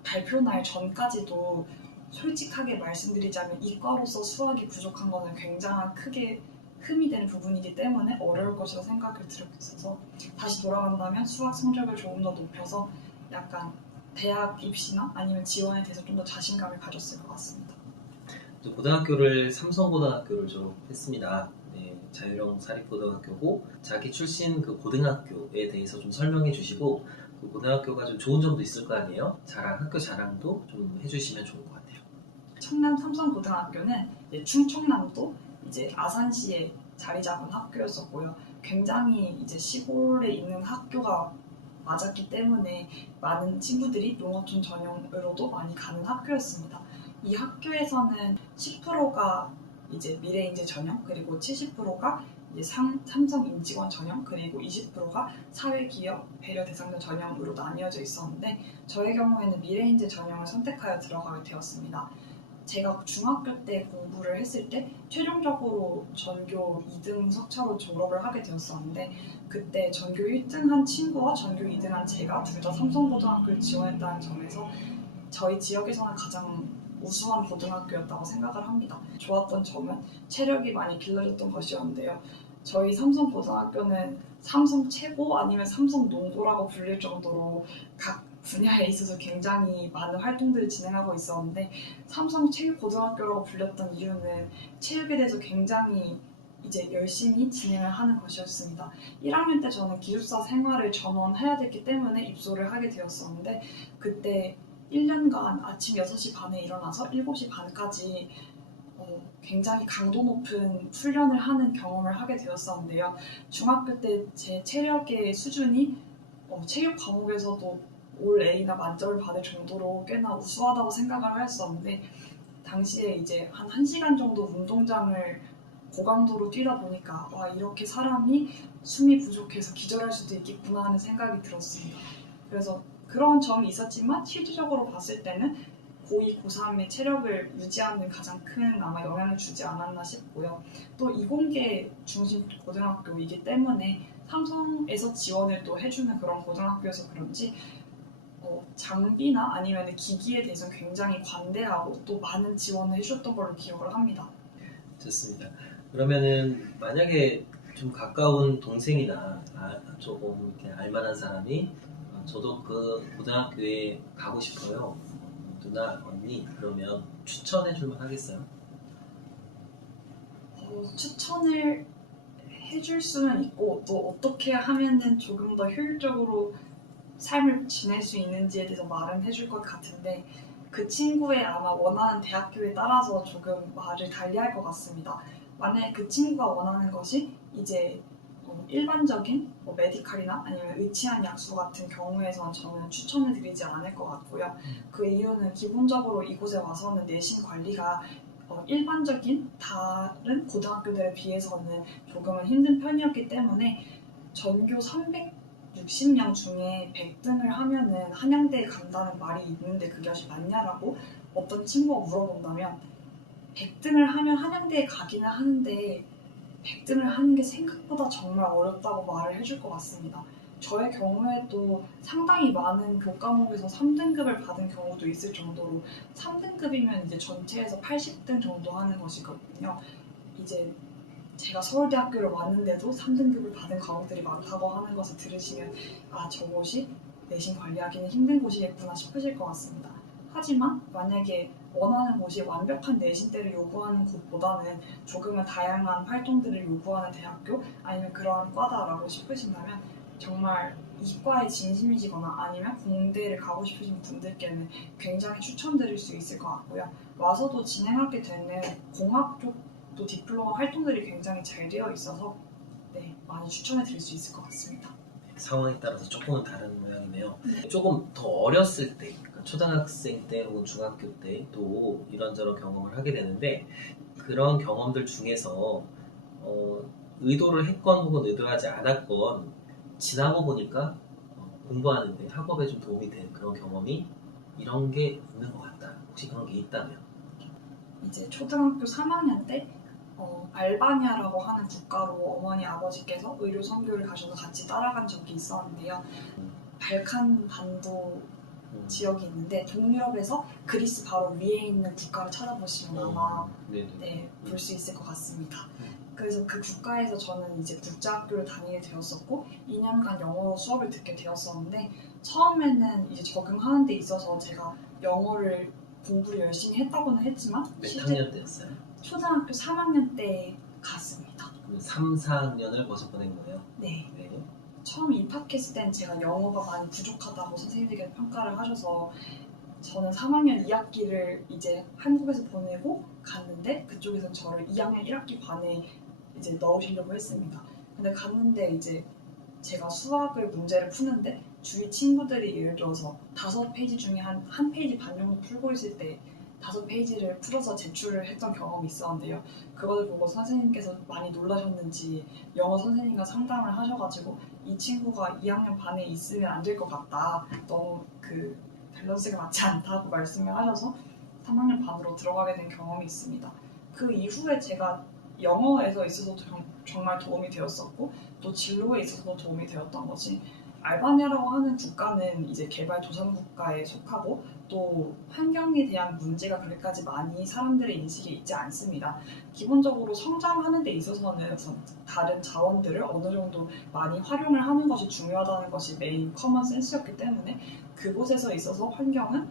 발표 날 전까지도 솔직하게 말씀드리자면 이과로서 수학이 부족한 것은 굉장히 크게 흠이 되는 부분이기 때문에 어려울 것이라 생각을 들었어서, 다시 돌아간다면 수학 성적을 조금 더 높여서 약간 대학 입시나 아니면 지원에 대해서 좀 더 자신감을 가졌을 것 같습니다. 고등학교를 삼성고등학교를 졸업했습니다. 네, 자유형 사립고등학교고, 자기 출신 그 고등학교에 대해서 좀 설명해 주시고, 그 고등학교가 좀 좋은 점도 있을 거 아니에요? 학교 자랑도 좀 해주시면 좋을 것 같아요. 청남 삼성고등학교는 이제 충청남도 이제 아산시에 자리 잡은 학교였었고요. 굉장히 이제 시골에 있는 학교가 맞았기 때문에 많은 친구들이 농어촌 전형으로도 많이 가는 학교였습니다. 이 학교에서는 10%가 이제 미래인재 전형, 그리고 70%가 이제 삼성 임직원 전형, 그리고 20%가 사회기업 배려 대상자 전형으로 나뉘어져 있었는데, 저의 경우에는 미래인재 전형을 선택하여 들어가게 되었습니다. 제가 중학교 때 공부를 했을 때 최종적으로 전교 2등 석차로 졸업을 하게 되었었는데, 그때 전교 1등한 친구와 전교 2등한 제가 둘 다 삼성고등학교를 지원했다는 점에서 저희 지역에서는 가장 우수한 고등학교였다고 생각을 합니다. 좋았던 점은 체력이 많이 길러졌던 것이었는데요. 저희 삼성고등학교는 삼성 최고 아니면 삼성 농고라고 불릴 정도로 각 분야에 있어서 굉장히 많은 활동들을 진행하고 있었는데, 삼성 체육고등학교라고 불렸던 이유는 체육에 대해서 굉장히 이제 열심히 진행을 하는 것이었습니다. 1학년 때 저는 기숙사 생활을 전원해야 됐기 때문에 입소를 하게 되었었는데, 그때 1년간 아침 6시 반에 일어나서 7시 반까지 굉장히 강도 높은 훈련을 하는 경험을 하게 되었었는데요. 중학교 때 제 체력의 수준이 체육 과목에서도 올 A나 만점을 받을 정도로 꽤나 우수하다고 생각을 했었는데, 당시에 이제 한 1시간 정도 운동장을 고강도로 뛰다 보니까 와, 이렇게 사람이 숨이 부족해서 기절할 수도 있겠구나 하는 생각이 들었습니다. 그래서 그런 점이 있었지만 실질적으로 봤을 때는 고2, 고3의 체력을 유지하는 가장 큰 아마 영향을 주지 않았나 싶고요. 또 이공계 중심 고등학교이기 때문에 삼성에서 지원을 또 해주는 그런 고등학교여서 그런지 장비나 아니면 기기에 대해서 굉장히 관대하고 또 많은 지원을 해줬던 걸로 기억을 합니다. 좋습니다. 그러면은 만약에 좀 가까운 동생이나 조금 이렇게 알만한 사람이 저도 그 고등학교에 가고 싶어요. 누나, 언니 그러면 추천해 줄만 하겠어요? 추천을 해줄 수는 있고 또 어떻게 하면은 조금 더 효율적으로 삶을 지낼 수 있는지에 대해서 말은 해줄 것 같은데 그 친구의 아마 원하는 대학교에 따라서 조금 말을 달리할 것 같습니다. 만약에 그 친구가 원하는 것이 이제 일반적인 메디칼이나 아니면 의치한 약수 같은 경우에선 저는 추천을 드리지 않을 것 같고요. 그 이유는 기본적으로 이곳에 와서는 내신 관리가 일반적인 다른 고등학교들에 비해서는 조금은 힘든 편이었기 때문에 전교 360명 중에 100등을 하면은 한양대에 간다는 말이 있는데 그것이 맞냐라고 어떤 친구가 물어본다면 100등을 하면 한양대에 가기는 하는데 100등을 하는 게 생각보다 정말 어렵다고 말을 해줄 것 같습니다. 저의 경우에도 상당히 많은 교과목에서 3등급을 받은 경우도 있을 정도로 3등급이면 이제 전체에서 80등 정도 하는 것이거든요. 이제 제가 서울대학교를 왔는데도 3등급을 받은 과목들이 많다고 하는 것을 들으시면 저곳이 내신 관리하기는 힘든 곳이겠구나 싶으실 것 같습니다. 하지만 만약에 원하는 곳이 완벽한 내신대를 요구하는 곳보다는 조금은 다양한 활동들을 요구하는 대학교 아니면 그러한 과다라고 싶으신다면 정말 이과에 진심이시거나 아니면 공대를 가고 싶으신 분들께는 굉장히 추천드릴 수 있을 것 같고요. 와서도 진행하게 되는 공학 쪽도 디플로마 활동들이 굉장히 잘 되어 있어서 많이 추천해 드릴 수 있을 것 같습니다. 상황에 따라서 조금은 다른 모양이네요. 조금 더 어렸을 때, 그러니까 초등학생 때 혹은 중학교 때 또 이런저런 경험을 하게 되는데 그런 경험들 중에서 의도를 했건 혹은 의도하지 않았건 지나고 보니까 공부하는데 학업에 좀 도움이 된 그런 경험이 이런 게 있는 것 같다. 혹시 그런 게 있다면? 이제 초등학교 3학년 때 알바니아라고 하는 국가로 어머니 아버지께서 의료 선교를 가셔서 같이 따라간 적이 있었는데요. 발칸 반도 지역이 있는데 동유럽에서 그리스 바로 위에 있는 국가를 찾아보시면 아마 볼 수 있을 것 같습니다. 그래서 그 국가에서 저는 이제 국제학교를 다니게 되었었고 2년간 영어 수업을 듣게 되었었는데 처음에는 이제 적응하는 데 있어서 제가 영어를 공부를 열심히 했다고는 했지만 몇 학년 때였어요? 초등학교 3학년 때 갔습니다. 3, 4학년을 벌써 보낸 거예요? 네. 처음 입학했을 땐 제가 영어가 많이 부족하다고 선생님들께서 평가를 하셔서 저는 3학년 2학기를 이제 한국에서 보내고 갔는데 그쪽에서 저를 2학년 1학기 반에 이제 넣으시려고 했습니다. 근데 갔는데 이제 제가 수학을 문제를 푸는데 주위 친구들이 예를 들어서 5페이지 중에 한 페이지 반 정도 풀고 있을 때 5페이지를 풀어서 제출을 했던 경험이 있었는데요. 그걸 보고 선생님께서 많이 놀라셨는지 영어 선생님과 상담을 하셔가지고 이 친구가 2학년 반에 있으면 안 될 것 같다. 너무 그 밸런스가 맞지 않다고 말씀을 하셔서 3학년 반으로 들어가게 된 경험이 있습니다. 그 이후에 제가 영어에서 있어서도 정말 도움이 되었었고 또 진로에 있어서도 도움이 되었던 것이 알바니아라고 하는 국가는 이제 개발도상국가에 속하고 또 환경에 대한 문제가 그렇게까지 많이 사람들의 인식에 있지 않습니다. 기본적으로 성장하는 데 있어서는 다른 자원들을 어느 정도 많이 활용을 하는 것이 중요하다는 것이 메인 커먼 센스였기 때문에 그곳에서 있어서 환경은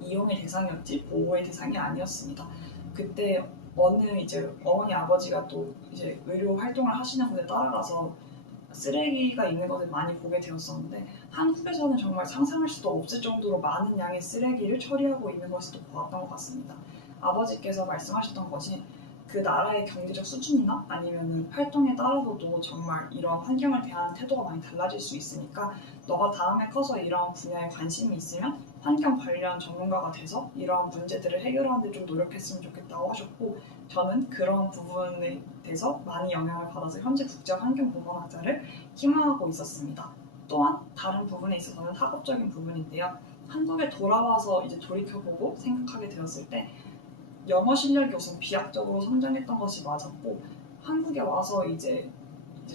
이용의 대상이었지 보호의 대상이 아니었습니다. 그때 어느 이제 어머니 아버지가 또 이제 의료 활동을 하시는 곳에 따라가서 쓰레기가 있는 것을 많이 보게 되었었는데 한국에서는 정말 상상할 수도 없을 정도로 많은 양의 쓰레기를 처리하고 있는 것을 또 보았던 것 같습니다. 아버지께서 말씀하셨던 것이 그 나라의 경제적 수준이나 아니면 활동에 따라서도 정말 이런 환경을 대하는 태도가 많이 달라질 수 있으니까 너가 다음에 커서 이런 분야에 관심이 있으면 환경 관련 전문가가 돼서 이러한 문제들을 해결하는 데 좀 노력했으면 좋겠다고 하셨고 저는 그런 부분에 대해서 많이 영향을 받아서 현재 국제환경보건학자를 희망하고 있었습니다. 또한 다른 부분에 있어서는 학업적인 부분인데요. 한국에 돌아와서 이제 돌이켜보고 생각하게 되었을 때 영어 실력이 우선 비약적으로 성장했던 것이 맞았고 한국에 와서 이제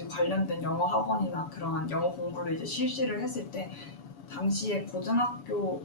관련된 영어 학원이나 그러한 영어 공부를 이제 실시를 했을 때 당시에 고등학교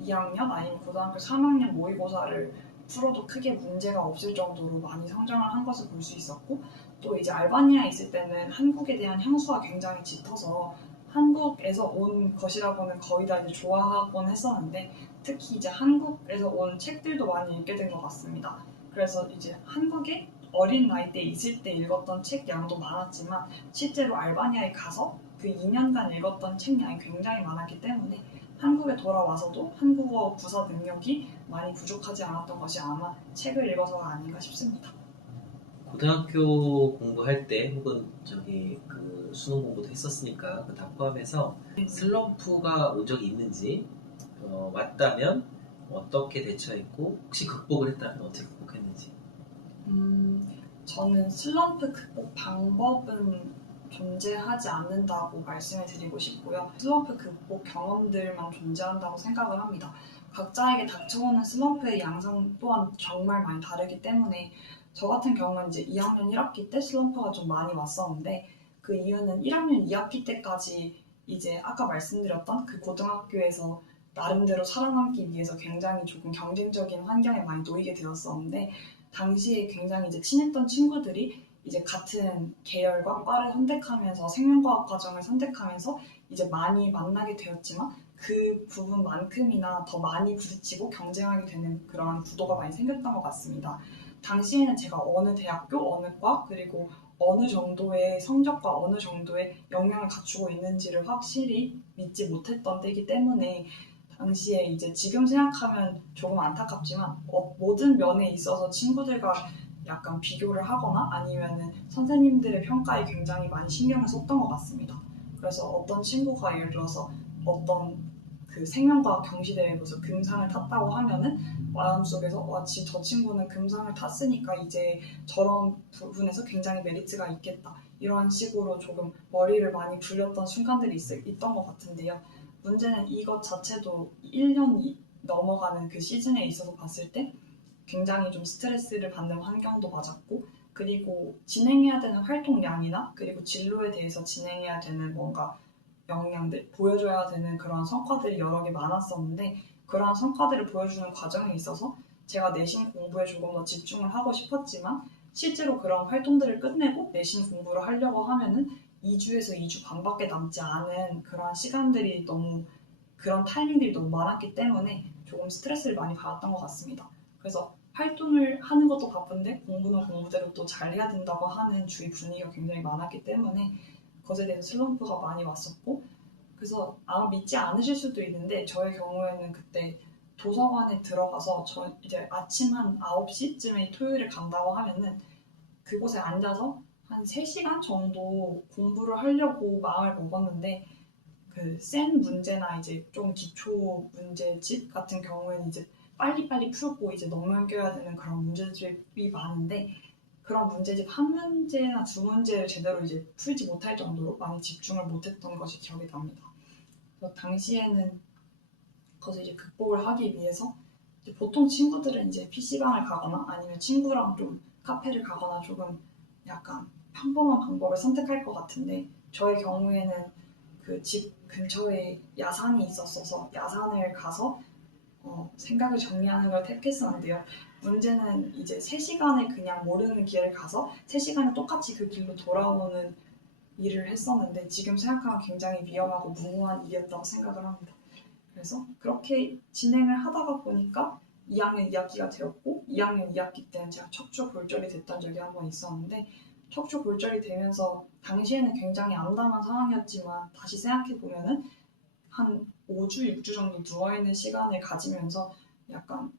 2학년 아니면 고등학교 3학년 모의고사를 풀어도 크게 문제가 없을 정도로 많이 성장을 한 것을 볼 수 있었고, 또 이제 알바니아에 있을 때는 한국에 대한 향수가 굉장히 짙어서 한국에서 온 것이라고는 거의 다 이제 좋아하곤 했었는데, 특히 이제 한국에서 온 책들도 많이 읽게 된 것 같습니다. 그래서 이제 한국에 어린 나이 때 있을 때 읽었던 책 양도 많았지만 실제로 알바니아에 가서 그 2년간 읽었던 책 양이 굉장히 많았기 때문에 한국에 돌아와서도 한국어 구사 능력이 많이 부족하지 않았던 것이 아마 책을 읽어서가 아닌가 싶습니다. 고등학교 공부할 때 혹은 저기 그 수능 공부도 했었으니까 그 다 포함해서 슬럼프가 온 적이 있는지, 왔다면 어떻게 대처했고 혹시 극복을 했다면 어떻게 극복했는지. 저는 슬럼프 극복 방법은 존재하지 않는다고 말씀을 드리고 싶고요. 슬럼프 극복 경험들만 존재한다고 생각을 합니다. 각자에게 닥쳐오는 슬럼프의 양상 또한 정말 많이 다르기 때문에 저 같은 경우는 이제 2학년 1학기 때 슬럼프가 좀 많이 왔었는데, 그 이유는 1학년 2학기 때까지 이제 아까 말씀드렸던 그 고등학교에서 나름대로 살아남기 위해서 굉장히 조금 경쟁적인 환경에 많이 놓이게 되었었는데, 당시에 굉장히 이제 친했던 친구들이 이제 같은 계열과 과를 선택하면서 생명과학 과정을 선택하면서 이제 많이 만나게 되었지만, 그 부분만큼이나 더 많이 부딪히고 경쟁하게 되는 그런 구도가 많이 생겼던 것 같습니다. 당시에는 제가 어느 대학교, 어느 과, 그리고 어느 정도의 성적과 어느 정도의 역량을 갖추고 있는지를 확실히 믿지 못했던 때이기 때문에, 당시에 이제 지금 생각하면 조금 안타깝지만 모든 면에 있어서 친구들과 약간 비교를 하거나 아니면은 선생님들의 평가에 굉장히 많이 신경을 썼던 것 같습니다. 그래서 어떤 친구가 예를 들어서 어떤 그 생명과학 경시대회에서 금상을 탔다고 하면은 마음속에서 저 친구는 금상을 탔으니까 이제 저런 부분에서 굉장히 메리트가 있겠다, 이런 식으로 조금 머리를 많이 굴렸던 순간들이 있던 것 같은데요. 문제는 이것 자체도 1년이 넘어가는 그 시즌에 있어서 봤을 때 굉장히 좀 스트레스를 받는 환경도 맞았고, 그리고 진행해야 되는 활동량이나 그리고 진로에 대해서 진행해야 되는 뭔가 역량들, 보여줘야 되는 그런 성과들이 여러 개 많았었는데, 그러한 성과들을 보여주는 과정에 있어서 제가 내신 공부에 조금 더 집중을 하고 싶었지만 실제로 그런 활동들을 끝내고 내신 공부를 하려고 하면은 2주에서 2주 반밖에 남지 않은 그런 시간들이 너무, 그런 타이밍들이 너무 많았기 때문에 조금 스트레스를 많이 받았던 것 같습니다. 그래서 활동을 하는 것도 바쁜데 공부는 공부대로 또 잘해야 된다고 하는 주위 분위기가 굉장히 많았기 때문에 그것에 대해서 슬럼프가 많이 왔었고, 그래서 아마 믿지 않으실 수도 있는데 저의 경우에는 그때 도서관에 들어가서 저 이제 아침 한 9시쯤에 토요일에 간다고 하면은 그곳에 앉아서 한 3시간 정도 공부를 하려고 마음을 먹었는데, 그 센 문제나 이제 좀 기초 문제집 같은 경우에는 이제 빨리빨리 풀고 이제 넘겨야 되는 그런 문제집이 많은데, 그런 문제집 한 문제나 두 문제를 제대로 이제 풀지 못할 정도로 많이 집중을 못했던 것이 기억이 납니다. 그래서 당시에는 그것을 이제 극복을 하기 위해서 이제 보통 친구들은 이제 PC방을 가거나 아니면 친구랑 좀 카페를 가거나 조금 약간 평범한 방법을 선택할 것 같은데, 저의 경우에는 그 집 근처에 야산이 있었어서 야산을 가서 생각을 정리하는 걸 택했었는데요. 문제는 이제 3시간을 그냥 모르는 길을 가서 3시간을 똑같이 그 길로 돌아오는 일을 했었는데, 지금 생각하면 굉장히 위험하고 무모한 일이었다고 생각을 합니다. 그래서 그렇게 진행을 하다가 보니까 2학년 2학기가 되었고, 2학년 2학기 때는 제가 척추골절이 됐던 적이 한 번 있었는데, 척추골절이 되면서 당시에는 굉장히 암담한 상황이었지만 다시 생각해보면은 한 5주, 6주 정도 누워있는 시간을 가지면서 약간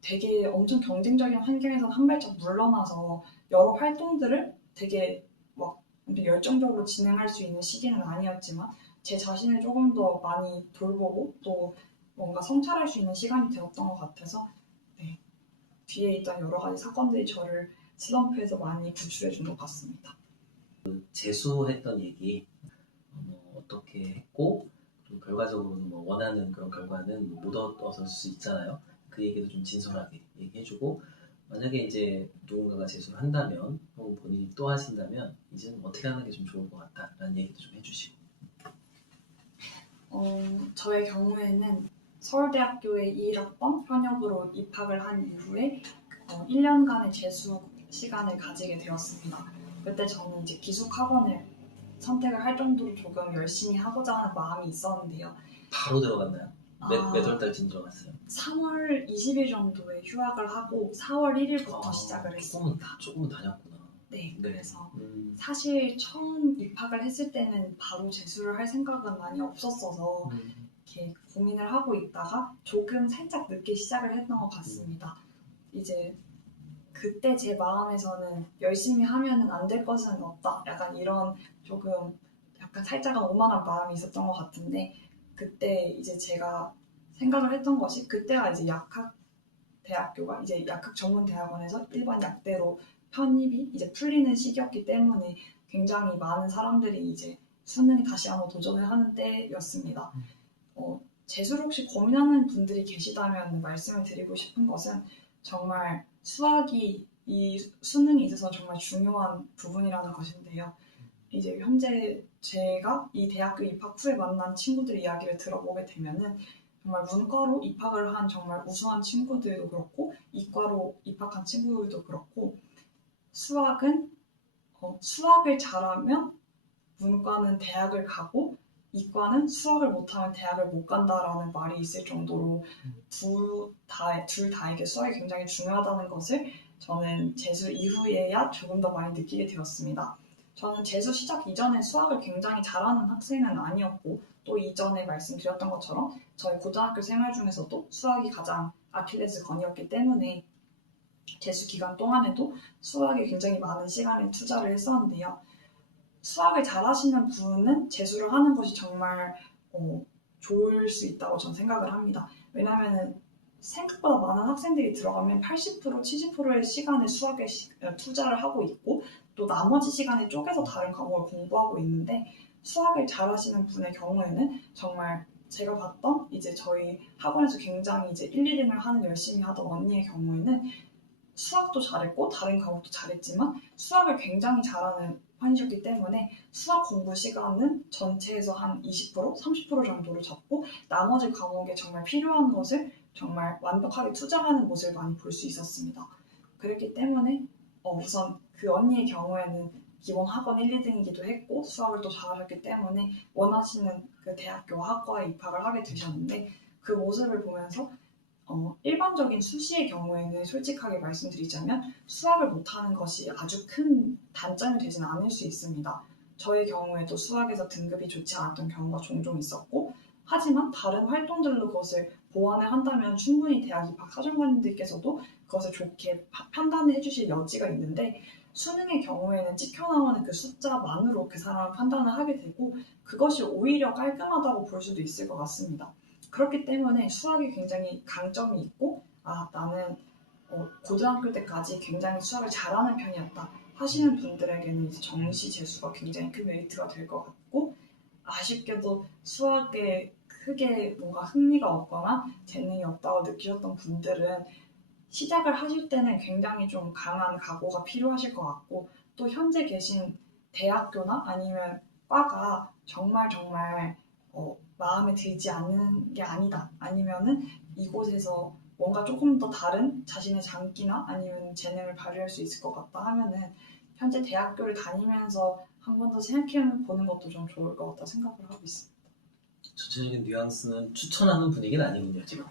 되게 엄청 경쟁적인 환경에서 한 발짝 물러나서 여러 활동들을 되게 막 열정적으로 진행할 수 있는 시기는 아니었지만 제 자신을 조금 더 많이 돌보고 또 뭔가 성찰할 수 있는 시간이 되었던 것 같아서, 네, 뒤에 있던 여러 가지 사건들이 저를 슬럼프에서 많이 구출해 준 것 같습니다. 재수했던 얘기, 어떻게 했고, 그리고 결과적으로는 뭐 원하는 그런 결과는 못 얻었을 수 있잖아요. 그 얘기도 좀 진솔하게 얘기해주고, 만약에 이제 누군가가 재수를 한다면 혹은 본인이 또 하신다면 이제는 어떻게 하는 게 좀 좋을 것 같다라는 얘기도 좀 해주시고. 저의 경우에는 서울대학교의 21학번 현역으로 입학을 한 이후에 1년간의 재수 시간을 가지게 되었습니다. 그때 저는 이제 기숙학원을 선택을 할 정도로 조금 열심히 하고자 하는 마음이 있었는데요. 바로 들어갔나요? 몇 월 달쯤 들어갔어요? 3월 20일 정도에 휴학을 하고 4월 1일부터 시작을 했습니다. 조금은 다녔구나. 네, 네. 그래서 사실 처음 입학을 했을 때는 바로 재수를 할 생각은 많이 없었어서 이렇게 고민을 하고 있다가 조금 살짝 늦게 시작을 했던 것 같습니다. 이제 그때 제 마음에서는 열심히 하면은 안 될 것은 없다. 약간 이런 조금 약간 살짝은 오만한 마음이 있었던 것 같은데 그때 이제 제가 생각을 했던 것이 그때가 이제 약학 대학교가 이제 약학 전문 대학원에서 일반 약대로 편입이 이제 풀리는 시기였기 때문에 굉장히 많은 사람들이 이제 수능에 다시 한번 도전을 하는 때였습니다. 재수를 혹시 고민하는 분들이 계시다면 말씀을 드리고 싶은 것은 정말 수학이 이 수능에 있어서 정말 중요한 부분이라는 것인데요. 이제 현재 제가 이 대학교 입학 후에 만난 친구들 이야기를 들어보게 되면은 정말 문과로 입학을 한 정말 우수한 친구들도 그렇고 이과로 입학한 친구들도 그렇고 수학은 수학을 잘하면 문과는 대학을 가고 이과는 수학을 못하면 대학을 못 간다라는 말이 있을 정도로 둘 다에게 수학이 굉장히 중요하다는 것을 저는 재수 이후에야 조금 더 많이 느끼게 되었습니다. 저는 재수 시작 이전에 수학을 굉장히 잘하는 학생은 아니었고 또 이전에 말씀드렸던 것처럼 저희 고등학교 생활 중에서도 수학이 가장 아킬레스건이었기 때문에 재수 기간 동안에도 수학에 굉장히 많은 시간을 투자를 했었는데요. 수학을 잘하시는 분은 재수를 하는 것이 정말 좋을 수 있다고 저는 생각을 합니다. 왜냐하면 생각보다 많은 학생들이 들어가면 80%, 70%의 시간을 수학에 투자를 하고 있고 또 나머지 시간에 쪼개서 다른 과목을 공부하고 있는데 수학을 잘하시는 분의 경우에는 정말 제가 봤던 이제 저희 학원에서 굉장히 이제 1, 2등을 하는 열심히 하던 언니의 경우에는 수학도 잘했고 다른 과목도 잘했지만 수학을 굉장히 잘하는 편이셨기 때문에 수학 공부 시간은 전체에서 한 20%, 30% 정도를 잡고 나머지 과목에 정말 필요한 것을 정말 완벽하게 투자하는 모습을 많이 볼 수 있었습니다. 그렇기 때문에 우선 그 언니의 경우에는 기본 학원 1, 2등이기도 했고 수학을 또 잘하셨기 때문에 원하시는 그 대학교와 학과에 입학을 하게 되셨는데 그 모습을 보면서 일반적인 수시의 경우에는 솔직하게 말씀드리자면 수학을 못하는 것이 아주 큰 단점이 되지는 않을 수 있습니다. 저의 경우에도 수학에서 등급이 좋지 않았던 경우가 종종 있었고 하지만 다른 활동들로 그것을 보완을 한다면 충분히 대학 입학 사정관님들께서도 그것을 좋게 판단을 해주실 여지가 있는데 수능의 경우에는 찍혀 나오는 그 숫자만으로 그 사람을 판단을 하게 되고 그것이 오히려 깔끔하다고 볼 수도 있을 것 같습니다. 그렇기 때문에 수학이 굉장히 강점이 있고 나는 고등학교 때까지 굉장히 수학을 잘하는 편이었다 하시는 분들에게는 이제 정시 재수가 굉장히 큰 메리트가 될 것 같고 아쉽게도 수학에 크게 뭔가 흥미가 없거나 재능이 없다고 느끼셨던 분들은 시작을 하실 때는 굉장히 좀 강한 각오가 필요하실 것 같고 또 현재 계신 대학교나 아니면 과가 정말 마음에 들지 않는 게 아니다 아니면은 이곳에서 뭔가 조금 더 다른 자신의 장기나 아니면 재능을 발휘할 수 있을 것 같다 하면은 현재 대학교를 다니면서 한 번 더 생각해 보는 것도 좀 좋을 것 같다 생각을 하고 있습니다. 전체적인 뉘앙스는 추천하는 분위기는 아니군요 지금.